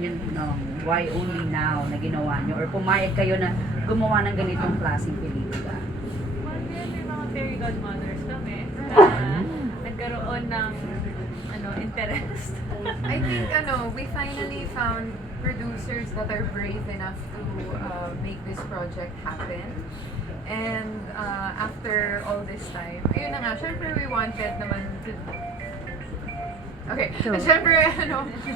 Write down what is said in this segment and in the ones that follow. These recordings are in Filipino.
yun yung why only now na ginawa nyo? Or pumayag kayo na gumawa ng ganitong klaseng pelikula? Well, may mga fairy godmothers kami na nagkaroon ng interest. I think we finally found producers that are brave enough to make this project happen. And after all this time, ayun na nga, syempre we wanted naman to... Okay, syempre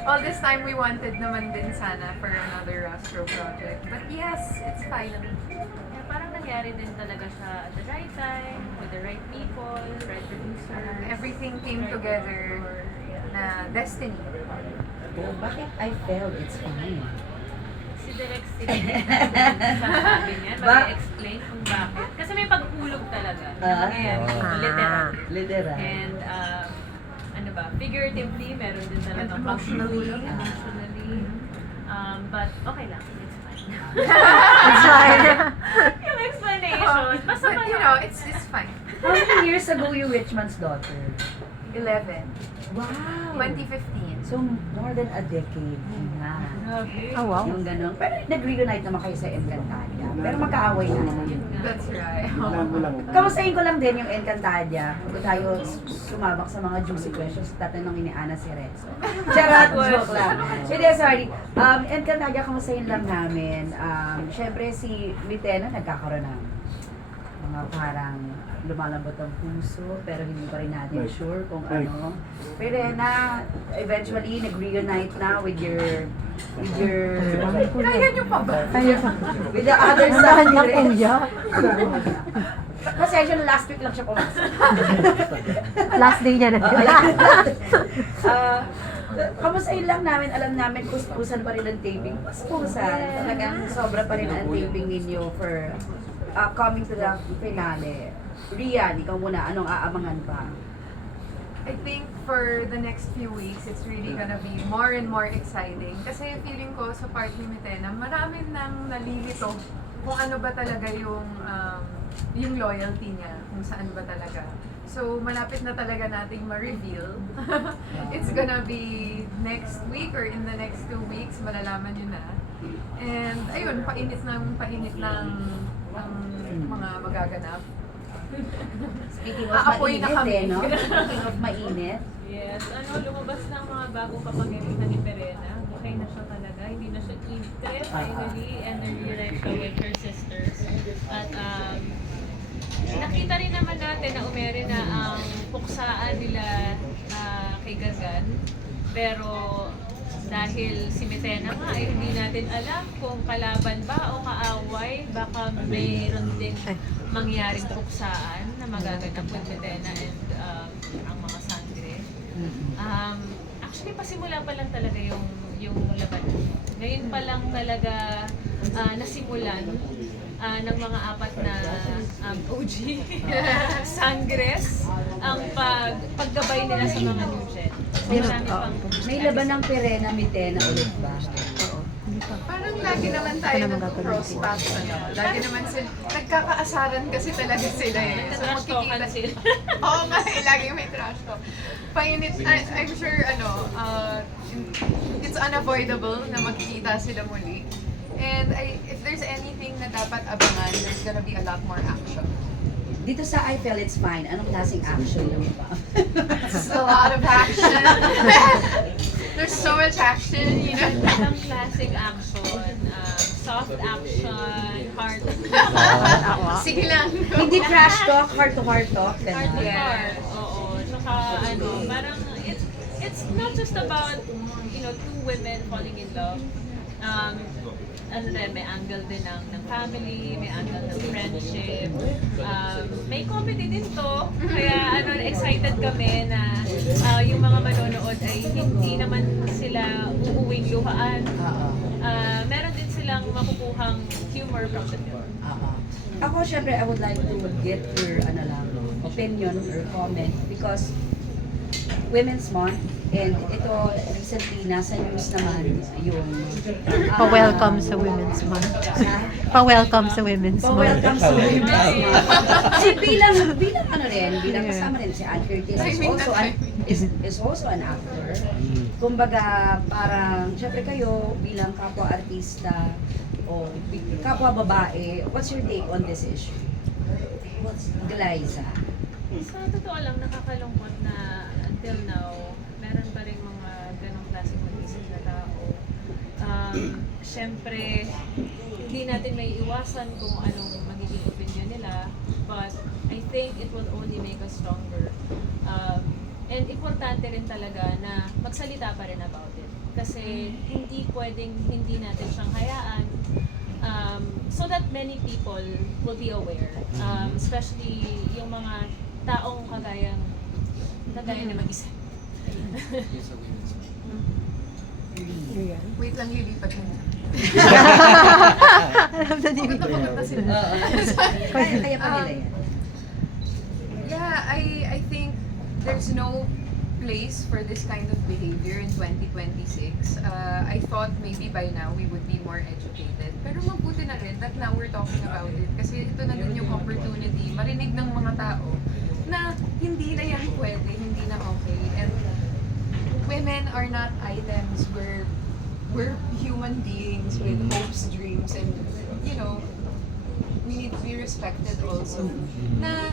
all this time we wanted naman din sana for another Rastro project. But yes, it's finally. Yeah, parang nangyari din talaga siya at the right time, with the right people, right producers. Everything came together na destiny. Oh, bakit I felt it's fine? Si Direk sasabi niya, mag-explain kung bakit. Kasi may paghulog talaga. Nangyayari, literal. Literal. And figuratively, meron din talaga emotionally. But okay lang, it's fine. It's fine. Yung explanation, basta But it's fine. How many years ago you Richmond's daughter? 11. Wow! 2015. So, more than a decade na. Oh, wow. Yung ganun. Pero nag-reunite naman kayo sa Encantadia. Pero magkaaway na. That's right. Kamustahin ko lang din yung Encantadia. Bago tayo sumabak sa mga juicy questions, tatanungin ni Ana si Rezo. Charot, joke lang. Hindi, sorry. Encantadia, kamustahin lang namin. Siyempre si Mitena nagkakaroon ng mga parang lumalambot ang puso, pero hindi pa rin natin sure kung ano. Pero na, eventually, nag-reunite na with your Kaya nyo pa ba? with the other side. Ang kuya. Pasensya na last week lang siya pumasok. Last day niya na. Kamustahin lang namin, alam namin kuspusan pa rin ang taping. Kuspusan. Talagang sobra pa rin ang taping ninyo for coming to the finale. Rian, ikaw muna, anong aabangan pa? I think for the next few weeks, it's really gonna be more and more exciting. Kasi feeling ko sa part ni Mitena, marami nang nalilito kung ano ba talaga yung loyalty niya, kung saan ba talaga. So, malapit na talaga nating ma-reveal. It's gonna be next week or in the next 2 weeks, malalaman yun na. And ayun, painit ng mga magaganap. Speaking of Aapoy na mainit kami. no? Speaking of mainit. Yes, lumabas na ang mga bagong kapangyarihan ni Perena. Okay na siya talaga, hindi na siya cheated finally, and nag-reunite siya with her sisters. At nakita rin naman natin na umere na ang puksaan nila kay Gazan. Pero dahil si Mitena nga ay hindi natin alam kung kalaban ba o kaaway, baka mayroon ding mangyaring puksaan na magaganap with Mitena and ang mga sangre. Actually, pasimula pa lang talaga yung laban. Ngayon pa lang talaga nasimulan ng mga apat na OG sangres ang paggabay nila sa mga new gen. May laban ng Perena Mitena ulit ba? Parang lagi naman tayo nag-cross paths. Lagi naman sila, nagkakaasaran kasi talaga sila eh. So Trash talkan magkikita sila. Oo nga eh, lagi may trash talk. Painit, I'm sure it's unavoidable na magkikita sila muli. And if there's anything na dapat abangan, there's gonna be a lot more action. Dito sa I Feel It's Fine, anong klaseng action yung ba? It's a lot of action. There's so much action, you know? Ang classic action, soft action, hard Sige lang. Hindi trash talk, heart-to-heart talk. hard to Ganun. hard. Oo. Tsaka parang it's not just about, two women falling in love. May angle din ng family, may angle ng friendship. May comedy din to. Kaya excited kami na yung mga manonood ay hindi naman sila uuwing luhaan. Meron din silang makukuhang humor from the film. Ako, syempre, I would like to get your opinion or comment because Women's Month, and ito recently nasa news naman yung Pa-welcome sa Women's Month. Pa-welcome sa Women's Month. Pa-welcome sa Women's Month. Kasi bilang kasama rin si Ann Curtis is also is also an actor. Kumbaga, parang, syempre kayo bilang kapwa-artista o kapwa babae, what's your take on this issue? What's Glyza? Sa totoo lang, nakakalungkot na until now, meron pa rin mga ganong klaseng mag-isip na tao. Siyempre, hindi natin may iwasan kung anong magiging opinion nila, but I think it will only make us stronger. And importante rin talaga na magsalita pa rin about it. Kasi hindi pwedeng hindi natin siyang hayaan, so that many people will be aware. Especially yung mga taong kagaya na mag-isa. Wait lang, lilipat mo. Alam na ni Pagod na sila. Kaya pa nila yan. Yeah, I think there's no place for this kind of behavior in 2026. I thought maybe by now we would be more educated. Pero mabuti na rin that now we're talking about it. Kasi ito na din yung opportunity, marinig ng mga tao na hindi na yan pwede, hindi na okay. And women are not items. We're human beings with hopes, dreams, and you know, we need to be respected also. Na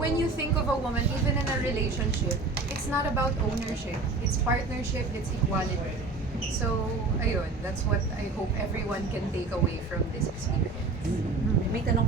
when you think of a woman, even in a relationship, it's not about ownership. It's partnership, it's equality. So, ayun, that's what I hope everyone can take away from this experience. May tanong